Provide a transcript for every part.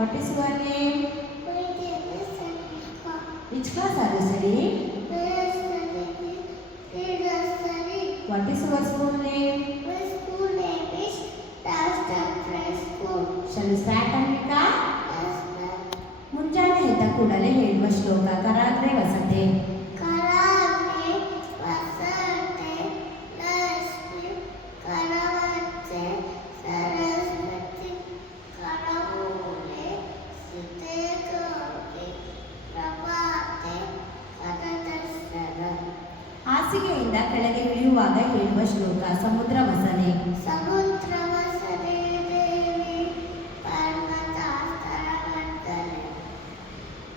What is your name? Which class are you studying? What is your school name? My school name is Rasta School. Shall we start, Anvika? Yes, ma'am. ಮುಂಜಾನೆ ಎದ್ದ ಕೂಡಲೇ ಹೇಳುವ ಶ್ಲೋಕ ಕರಾಗ್ರೆ ವಸತೆ. ಕರಾಗ್ರೆ ವಸತೆ ಲಕ್ಷ್ಮಿ ಕರವಚ್ಚೆ ಸರಸ್ವತಿ ಕರಮೂಲೆ ಸುತೆ ಗೌರಿ ಪ್ರಭಾತೆ ಕರದರ್ಶನ. ಹಾಸಿಗೆಯಿಂದ ಕೆಳಗೆ ಇಳಿಯುವಾಗ ಹೇಳುವ ಶ್ಲೋಕ ಸಮುದ್ರ ವಸನೆ. ಸಮುದ್ರ ವಸನೆ ದೇವಿ ಪರ್ವತಾಸ್ತರ ವರ್ಧನೆ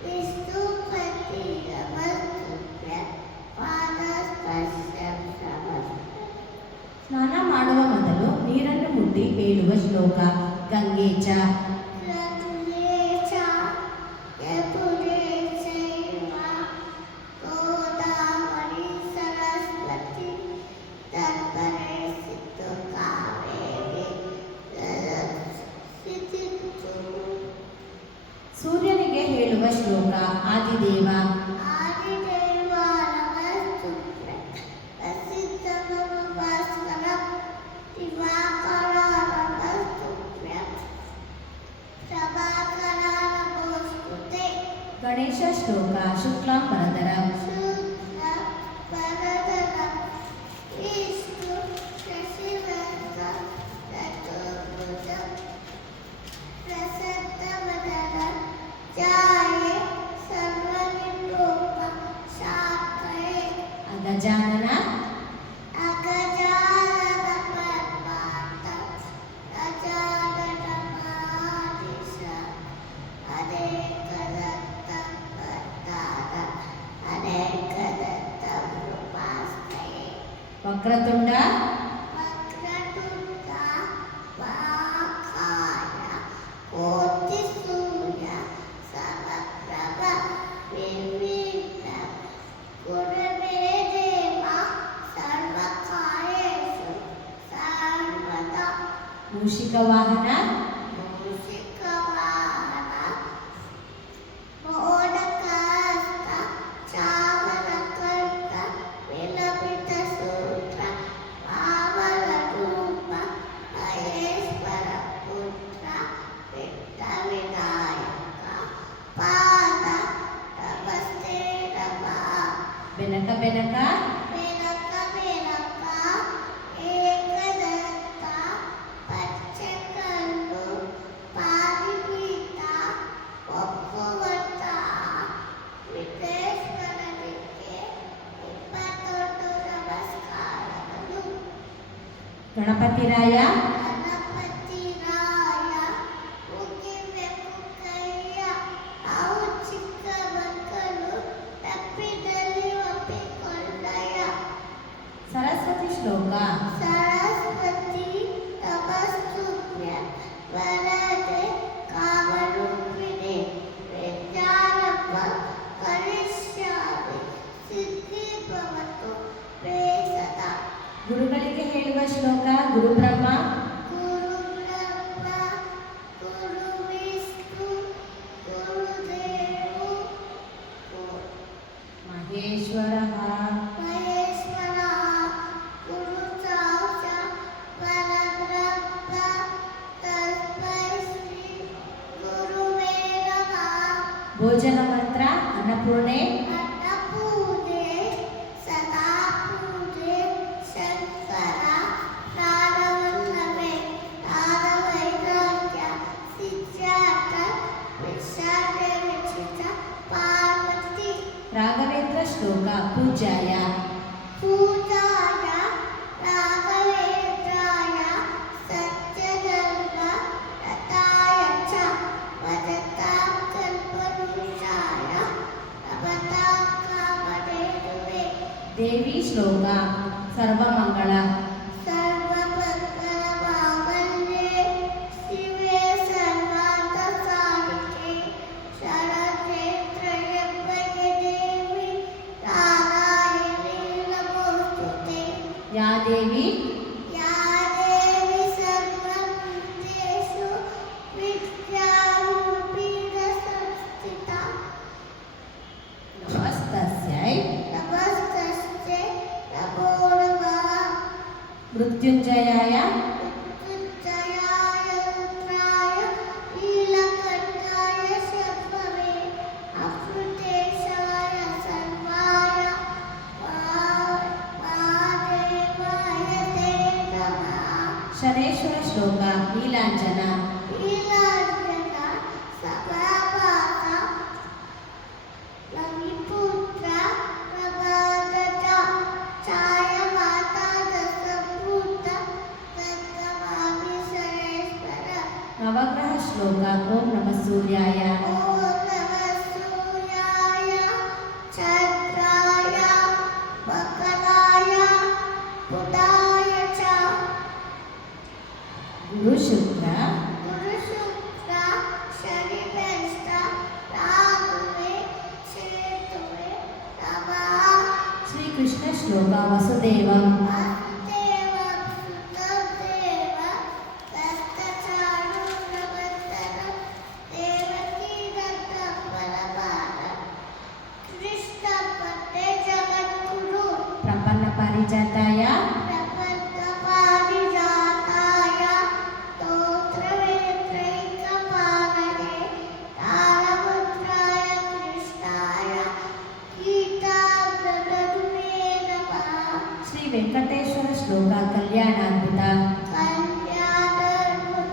ವಿಷ್ಣುಪತಿ ನಮಸ್ತುಭ್ಯ ಪಾದಸ್ಪರ್ಶಂ ನಮಸ್ತೆ. ಸ್ನಾನ ಮಾಡುವ ಮೊದಲು ನೀರನ್ನು ಮುಟ್ಟಿ ಹೇಳುವ ಶ್ಲೋಕ ಗಂಗೆ ಚ. ಗಂಗೆ ಚ ಯಮುನೆ ಚೈವ ಗೋದಾವರಿ ಸರಸ್ವತಿ ನರ್ಮದೆ ಸಿಂಧು ಕಾವೇರಿ ಜಲಸ್ಮಿತಿ ಕುರು. ಸೂರ್ಯನಿಗೆ ಹೇಳುವ ಶ್ಲೋಕ ಆದಿದೇವ. ಆದಿದೇವ ನಮಸ್ತುಭ್ಯ ಪ್ರಸಿದ್ಧ ಮಮ ಭಾಸ್ಕರ ದಿವಾಕರ ನಮಸ್ತುಭ್ಯ ಪ್ರಭಾಕರ ನಮೋಸ್ತುತೆ. ಗಣೇಶ ಶ್ಲೋಕ ಶುಕ್ಲಾಂಬರಧರಂ. ಶುಕ್ಲ ವರದರಂ ವಿಷ್ಣು ಶಶಿವರ್ಣಂ ಚತುರ್ಭುಜಂ ಪ್ರಸನ್ನವದನಂ ಧ್ಯಾಯೇ ಸರ್ವವಿಭೂಷಣಂ ಶಾಂತಯೇ. ಅಗಜಾನನ. ಅಗಜಾನನ ಪದ್ಮಾರ್ಕಂ ಗಜಾನನ ಮಹಾಧೀಶ ಅನೇಕದಂತಂ ಭಕ್ತಾನಾಂ ಅನೇಕದಂತಂ ಉಪಾಸ್ಮಹೇ. ವಕ್ರತುಂಡ. ವಕ್ರತುಂಡ ಮಹಾಕಾಯ ಕೋಟಿಸೂರ್ಯ ಸಮಪ್ರಭ ನಿರ್ವಿಘ್ನಂ ಕುರು ಮೇ ದೇವ ಸರ್ವಕಾರ್ಯೇಷು ಸರ್ವದಾ. ಮೂಷಿಕ ವಾಹನ. ಮೂಷಿಕವಾಹನ ಮೋದಕಹಸ್ತ ಚಾಮರಕರ್ಣ ವಿಲಪಿತ ಸೂತ್ರ ಪಾವನರೂಪ ಮಹೇಶ್ವರ ಪುತ್ರ ವಿಘ್ನ ವಿನಾಯಕ ಪಾದ ನಮಸ್ತೆ ನಮಃ. ಬೆನಕ ಬೆನಕ. ಬೆನಕ ಬೆನಕ ಏಕದಂತ ಪಚ್ಚಕಲ್ಲು ಪಾರಿಪೀಠ ಒಪ್ಪುವಂತ ವಿಘ್ನೇಶ್ವರನಿಗೆ 28 ನಮಸ್ಕಾರಗಳು. ಗಣಪತಿ ರಾಯ. ಗಣಪತಿ ರಾಯ ಮುಗಿಬೇಕು ಕೈಯ ನಾವು ಚಿಕ್ಕ ಮಕ್ಕಳು ತಪ್ಪಿದಲ್ಲಿ ಒಪ್ಪಿಕೊಳ್ಳಯ್ಯ. ಸರಸ್ವತಿ ಶ್ಲೋಕ. ಸರಸ್ವತಿ ನಮಸ್ತುಭ್ಯ ವರದೆ ಕಾಮರೂಪಿಣಿ ವಿದ್ಯಾರಂಭ ಕರಿಷ್ಯಾಮಿ ಸಿದ್ಧಿ ಭವತು ಮೇ ಸದಾ. ಗುರುಗಳಿಗೆ ಹೇಳುವ ಶ್ಲೋಕ ಗುರು ಬ್ರಹ್ಮ. ಗುರು ಬ್ರಹ್ಮ ಗುರು ವಿಷ್ಣು ಗುರುದೇವೋ ಮಹೇಶ್ವರ. ಮಹೇಶ್ವರ ಗುರು ಸಾಕ್ಷಾತ್ ಪರಬ್ರಹ್ಮ ತಸ್ಮೈ ಶ್ರೀ ಗುರುವೇ ನಮಃ. ಭೋಜನ ಮಂತ್ರ ಅನ್ನಪೂರ್ಣೆ. ಅನ್ನಪೂಜೆ ಸದಾ ಪೂಜೆ ಶಂಕರ ನಾದವಲ್ಲಭೆ ನಾದವೈರಾಗ್ಯ ಸಿದ್ಧಾರ್ಥ ವಿಷಾದ ವಿಚಿತ ಪಾರ್ವತಿ. ರಾಘವೇಂದ್ರ ಶ್ಲೋಕ ಪೂಜ್ಯಾಯ. ಪೂಜಾಯ ರಾಘವೇಂದ್ರಾಯ ಸತ್ಯಧರ್ಮ ರಥಾಯ ಚ ವದತಾಂ ಕಲ್ಪವೃಕ್ಷಾಯ ನಮತಾಂ ಕಾಮಧೇನವೇ. ದೇವಿ ಶ್ಲೋಕ ಸರ್ವಮಂಗಳ. ಸರ್ವಮಂಗಲ ಮಾಂಗಲ್ಯೆ ಶಿವೆ ಸರ್ವಾರ್ಥ ಸಾಧಿಕೆ ಶರಣ್ಯೆ ತ್ರ್ಯಂಬಕೆ ದೇವಿ ನಾರಾಯಣಿ ನಮೋಸ್ತುತೆ. ಯಾ ದೇವಿ. ಯಾ ದೇವಿ ಸರ್ವಭೂತೇಷು ವಿದ್ಯಾರೂಪಿಣಿ ಮೃತ್ಯುಂಜಯಾಯ ಮೃತ್ಯುಂಜಯಾಯ ರುದ್ರಾಯ ನೀಲಕಂಠಾಯ ಶಂಭವೇ ಅಮೃತೇಶಾಯ ಸರ್ವಾಯ ಮಹಾದೇವಾಯ ತೇ ನಮಃ. ಶನೇಶ್ವರ ಶ್ಲೋಕ ನೀಲಾಂಜನ ನೀಲಾಂಜನ ಸಭಾಭಾಸ ರವಿಪುತ್ರ ಪ್ರಭಾತಜ ಛಾಯಾಮಾತಾ ದಶಭೂತ ತತ್ತಮಾಮಿ ಶನೇಶ್ವರ. ನವಗ್ರಹ ಶ್ಲೋಕ ಓಂ ನಮಃ ಸೂರ್ಯಾಯ ಓಂ ನಮಃ ಸೂರ್ಯಾಯ ಚಂದ್ರಾಯ ಮಕರಾಯ ಬುಧಾಯ ಚ. ಗುರು ಶುಕ್ರ ಗುರು ಶುಕ್ರ ಶನಿ ಜ್ಯೇಷ್ಠ ರಾಹುವೇ ಕೇತುವೇ ನಮಃ. ಶ್ರೀಕೃಷ್ಣ ಶ್ಲೋಕ ವಸುದೇವಂ ವಾಸುದೇವ ಸುತದೇವ ದತ್ತಚಾರು ಪ್ರವರ್ತನ ದೇವಕೀ ದತ್ತ ಪರಮಾನ ಕೃಷ್ಣ ಪತೆ ಜಗದ್ಗುರು ಪ್ರಪನ್ನ ಪಾರಿಜಾತಾಯ ಪ್ರಪಂಚ ಪಾರಿಜಾತಾಯ ಸ್ತೋತ್ರವೇತ್ರೈಕಪಾಲನೆ ತಾಳಮುದ್ರಾಯ ಕೃಷ್ಣಾಯ ಗೀತಾಮೃತದುಮೇ ನಮಃ. ಶ್ರೀ ವೆಂಕಟೇಶ್ವರ ಶ್ಲೋಕ ಕಲ್ಯಾಣಾದ್ಭುತ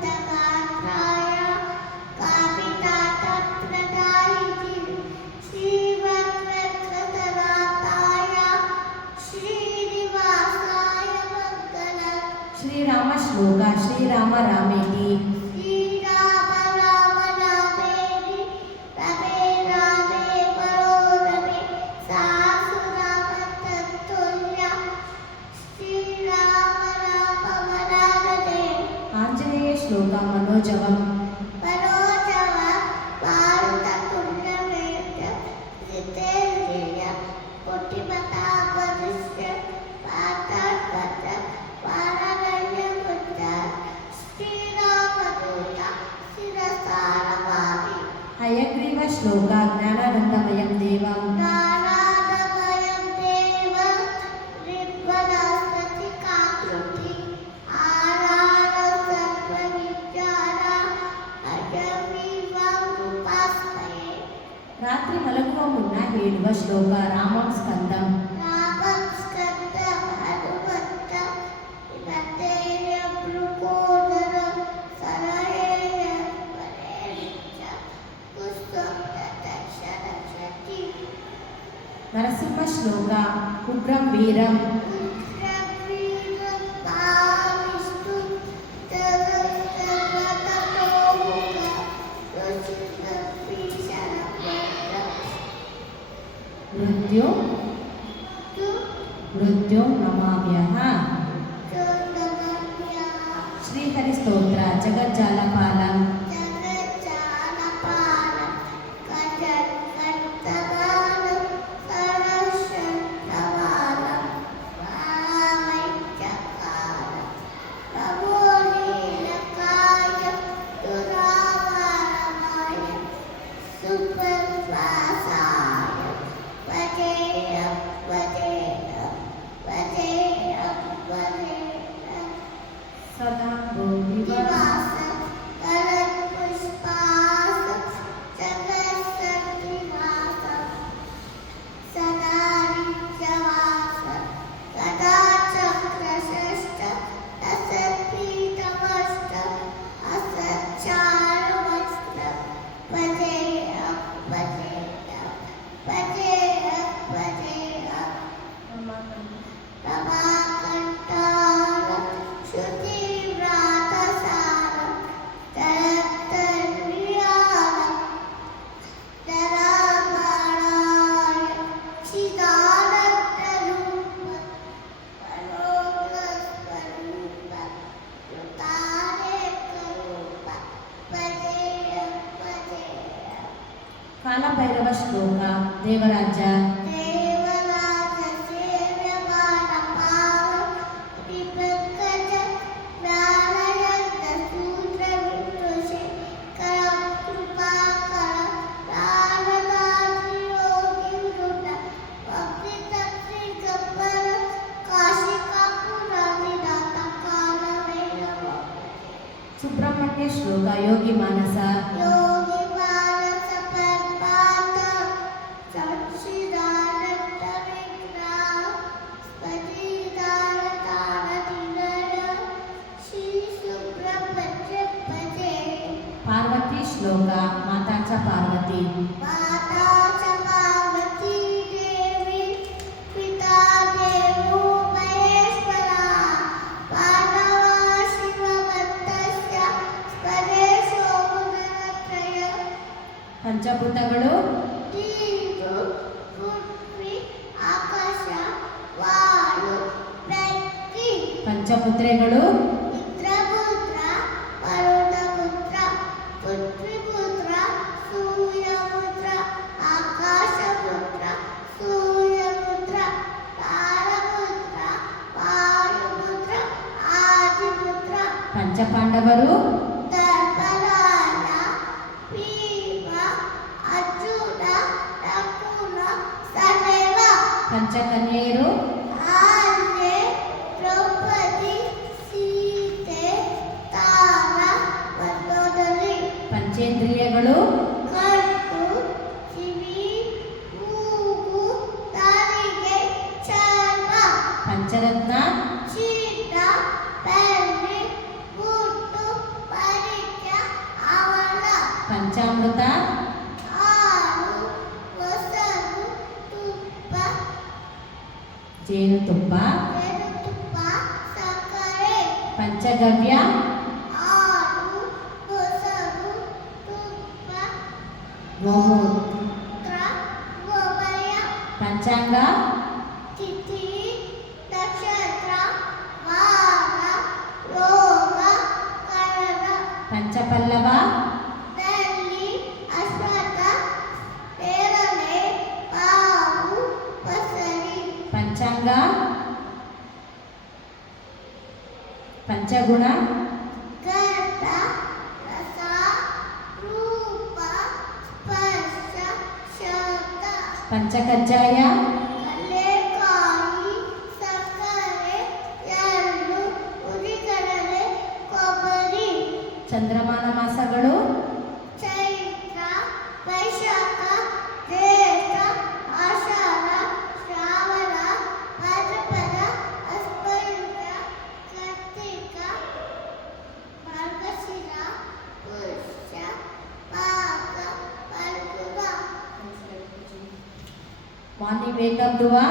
ಕಲ್ಯಾಣಾದ್ಭುತಗಾತ್ರಾಯ ಕಾಮಿತಾರ್ಥಪ್ರದಾಯಿನಿ ಶ್ರೀಮದ್ವೆಂಕಟನಾಥಾಯ ಶ್ರೀನಿವಾಸಾಯ ಮಂಗಲಂ. ಶ್ರೀರಾಮ ಶ್ಲೋಕ ಶ್ರೀರಾಮ ರಾಮೇತಿ ಶ್ರೀರಾಮ ರಾಮ ರಾಮೇತಿ ರಮೇ ರಾಮೇ ಪರೋ ರಮೇ ಸಹಸ್ರನಾಮ ತತ್ತುಲ್ಯ ಶ್ರೀರಾಮ ರಾಮ ವರಾನನೆ. ಆಂಜನೇಯ ಶ್ಲೋಕ ಮನೋಜವಂ ಮನೋಜವ ಭಾರತ ಪುಣ್ಯವೇದ ಜಿತೇಂದ್ರಿಯ ಕೋಟಿಮತಾ ವರಿಷ್ಠ ಪಾತಾತ್ಮತ ವಾರಣಾಯ ಬುದ್ಧ ಶ್ರೀರಾಮದೂತ ಶಿರಸಾರವಾಮಿ. ಹಯಗ್ರೀವ ಶ್ಲೋಕ ಜ್ಞಾನಾನಂದಮಯಂ ದೇವಂ ಜ್ಞಾನಾನಮಯಂ ದೇವಂ ನಿರ್ಮಲಸ್ಫಟಿಕಾಕೃತಿ ಆಧಾರಂ ಸರ್ವವಿದ್ಯಾನ ಅಜಮೀವಂ ಉಪಾಸ್ಮಯೇ. ರಾತ್ರಿ ಮಲಗುವ ಮುನ್ನ ಹೇಳುವ ಶ್ಲೋಕ ರಾಮಂ ಸ್ಕಂದಂ ರಾಮಂ ಸ್ಕಂದಂ ಹನುಮಂತಂ ವಿಮತೇಯ ಭೃಗೋದರಂ ಸಲಹೇಯ ವರೇಣ್ಯ ಕುಸ್ತಂ ತಕ್ಷಣಕ್ಷತಿ. ನರಸಿಂಹ ಶ್ಲೋಕ ಉಗ್ರಂ ವೀರಂ ಉಗ್ರಂ ವೀರಂ ಮಹಾವಿಷ್ಣುಂ ತರಂ ಸರ್ವತತೋಮುಖ ರುಚಿರಂ ಭೀಷಣಂ ಭದ್ರಂ. ಮೃತ್ಯು ಮೃತ್ಯು ನಮಾಮ್ಯಃ. ಶ್ರೀಹರಿ ಸ್ತೋತ್ರ ಜಗಜ್ಜಾಲಪಾಲಂ ಜಗಜ್ಜಾಲಪಾಲಂ ಗಜಕರ್ತಮಾಲಂ ಸರಸ್ವತಮಾಲಂ ಮಹಾವೈದ್ಯಕಾಲಂ ನಮೋ ನೀಲಕಾಯ ದುರಾವರಮಾಯ ಸುಪರ್ವಾಸಾಯ ವಜೇಯಂ ವಜೇಯಂ ವಜೇಯಂ ವಜೇಯಂ. ಸದಾ ಗೋವಿಂದ ನಿವಾಸಂ ಕರಪುಷ್ಪಾಸಂ ಜಗತ್ಸನ್ನಿವಾಸಂ ಸದಾ ನಿತ್ಯವಾಸಂ ಸದಾ ಚಕ್ರಷಷ್ಟಂ ಅಸತ್ಪೀಠಮಷ್ಟಂ ಅಸಚ್ಚಾರುವಸ್ತ್ರಂ ಭಜೇಯಂ ಭಜೇಯಂ ಭಜೇಯಂ ಭಜೇಯಂ. ರಮಾಕಂಠಾರಂ ಶ್ರುತಿವ್ರಾತಸಾರಂ ತರತ್ತರ್ವಿಯಾರಂ ನರಮಾಣಾಯ ಚಿದಾನಂದರೂಪಂ ಮನೋಜ್ಞಸ್ವರೂಪಂ ಕೃತಾನೇಕರೂಪಂ ಭಜೇಯಂ ಭಜೇಯಂ. ಕಾಲಭೈರವ ಶ್ಲೋಕ ದೇವರಾಜ ದೇವರಾಜ ಸೇವ್ಯಮಾನ ಪಾವನ ವಿಪಂಕಜ ಜ್ಞಾನಯಜ್ಞ ಸೂತ್ರ ವಿಮೃಶೆ ಕರಂ ಕೃಪಾಕರ ನಾರದಾದ್ರಿ ಯೋಗಿ ವೃಂದ ಭಕ್ತಿ ತತ್ರಿ ಗಬ್ಬರ ಕಾಶಿಕಾ ಪುರಾಣಿನಾಥ 12ನೇ ಶ್ಲೋಕ ಯೋಗಿ ಮಾನಸ. ಯೋಗಿ ಮಾನಸ ಪರ್ಪಾತ ಸಚ್ಚಿದಾನಂದ ವಿಗ್ರಹ ಸ್ಫಟಿಕದಾನ ತಾರತಿನಯ ಶ್ರೀ ಸುಬ್ರಹ್ಮಣ್ಯ ಭಜೆ. पार्वती ಶ್ಲೋಕ ಮಾತಾಚ ಪಾರ್ವತಿ. माता च पार्वती देवी पिता देवो महेश्वरा पार्वती शिवभक्तस्य स्वदेशो गुणत्रय. ಪಂಚಭೂತಗಳು ನೀರು ಪೃಥ್ವಿ ಆಕಾಶ ವಾಯು ಬೆಂಕಿ. ಪಂಚಪುತ್ರೆಗಳು ಇಂದ್ರಪುತ್ರ ವರುಣಪುತ್ರ ಪೃಥ್ವಿಪುತ್ರ ಸೂರ್ಯಪುತ್ರ ಆಕಾಶಪುತ್ರ ಸೂರ್ಯಪುತ್ರ ತಾರಪುತ್ರ ವಾಯುಪುತ್ರ ಆದಿಪುತ್ರ. ಪಂಚಪಾಂಡವರು ಧರ್ಮರಾಜ ಭೀಮ ಅರ್ಜುನ ನಕುಲ ಸಹದೇವ. ಪಂಚಕನ್ಯೆಯರು ಆರ್ಯೆ ದ್ರೌಪದಿ ಸೀತೆ ತಾರ ವರ್ತೋದರಿ. ಪಂಚೇಂದ್ರಿಯಗಳು ಕಣ್ಣು ಕಿವಿ ಮೂಗು ನಾಲಿಗೆ ಚರ್ಮ. ಪಂಚರತ್ನ ಚಿನ್ನ ಬೆಳ್ಳಿ ಮುತ್ತು ಪರಿಚಯ ಅವಳ. ಪಂಚಾಮೃತ ಹಾಲು ಮೊಸರು ತುಪ್ಪ ಜೇನುತುಪ್ಪ. ಜೇನುತುಪ್ಪ ಸಕ್ಕರೆ. ಪಂಚಗವ್ಯ ಹಾಲು ಮೊಸರು ತುಪ್ಪ ಗೋಮೂತ್ರ. ಗೋಮಯ. ಪಂಚಾಂಗ ತಿಥಿ ನಕ್ಷತ್ರ ವಾರ ರೋಗ ಕರಣ. ಪಂಚಪಲ್ಲವ ನಲ್ಲಿ ಅಶ್ವತ್ಥ ನೇರಳೆ ಪಾವು ಬಸರಿ. ಪಂಚಾಂಗ ಪಂಚಗುಣ ಗಂಧ ರಸ ರೂಪ ಸ್ಪರ್ಶ ಶಬ್ದ. ಪಂಚಕಜ್ಜಾಯ ಕಡಲೆಕಾಯಿ ಸಕ್ಕರೆ ಎಳ್ಳು ಹುರಿಗಡಲೆ ಕೊಬ್ಬರಿ. ಚಂದ್ರಮಾನ ಮಾಸಗಳು ಚೈತ್ರ ವೈಶಾಖ ಜ್ಯೇಷ್ಠ ಆಷಾಢ ಶ್ರಾವಣ ಭಾದ್ರಪದ ಅಶ್ವಯುಜ ಕಾರ್ತಿಕ ಮಾರ್ಗಶಿರ ಪುಷ್ಯ ಮಾಘ ಫಲ್ಗುಣ. ಮಾರ್ನಿಂಗ್ ವೇಕಪ್ ದುವಾ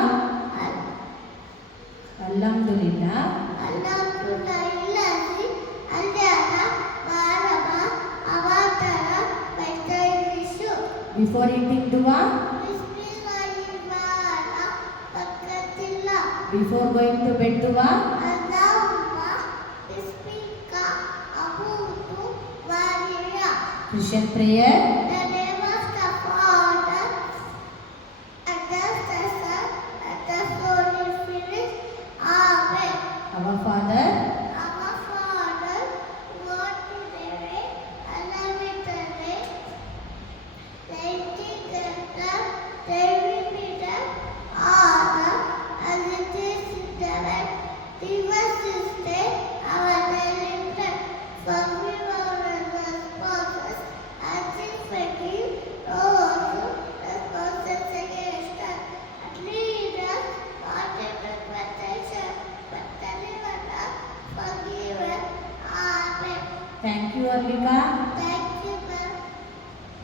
ಅಲ್ಹಮ್ದುಲಿಲ್ಲಾ. ಅಲ್ಲಾಹುವಿನಲ್ಲಿ ಅಲ್ಲಾಹ ಮಾನವ ಅವತಾರ ಬೈತೈಲಿಸು. ಬಿಫೋರ್ ಈಟಿಂಗ್ ದುವಾ. ಬಿಸ್ಮಿಲ್ಲಾಹಿರ್ರಹಮಾನ ಬಕತಿಲ್ಲ. ಬಿಫೋರ್ ಗೋಯಿಂಗ್ ಟು ಬೆಡ್ ದುವಾ. ಅಲ್ಲಾಹುಮ್ಮ ಬಿಸ್ಮಿಕ ಅಬೂದು ವಾರಿಯ. Christian prayer. The name of the Father and the Son and the Holy Spirit. Amen. Our father Our Father, who art in heaven, hallowed be thy name. Thy kingdom come, thy will be done on earth as it is in heaven. Give us this day our daily bread. Forgive our trespasses as we forgive those who trespass against us. And lead us not into temptation, but deliver us from evil. Amen. Thank you ಅರ್ಲಿಕಾ. Thank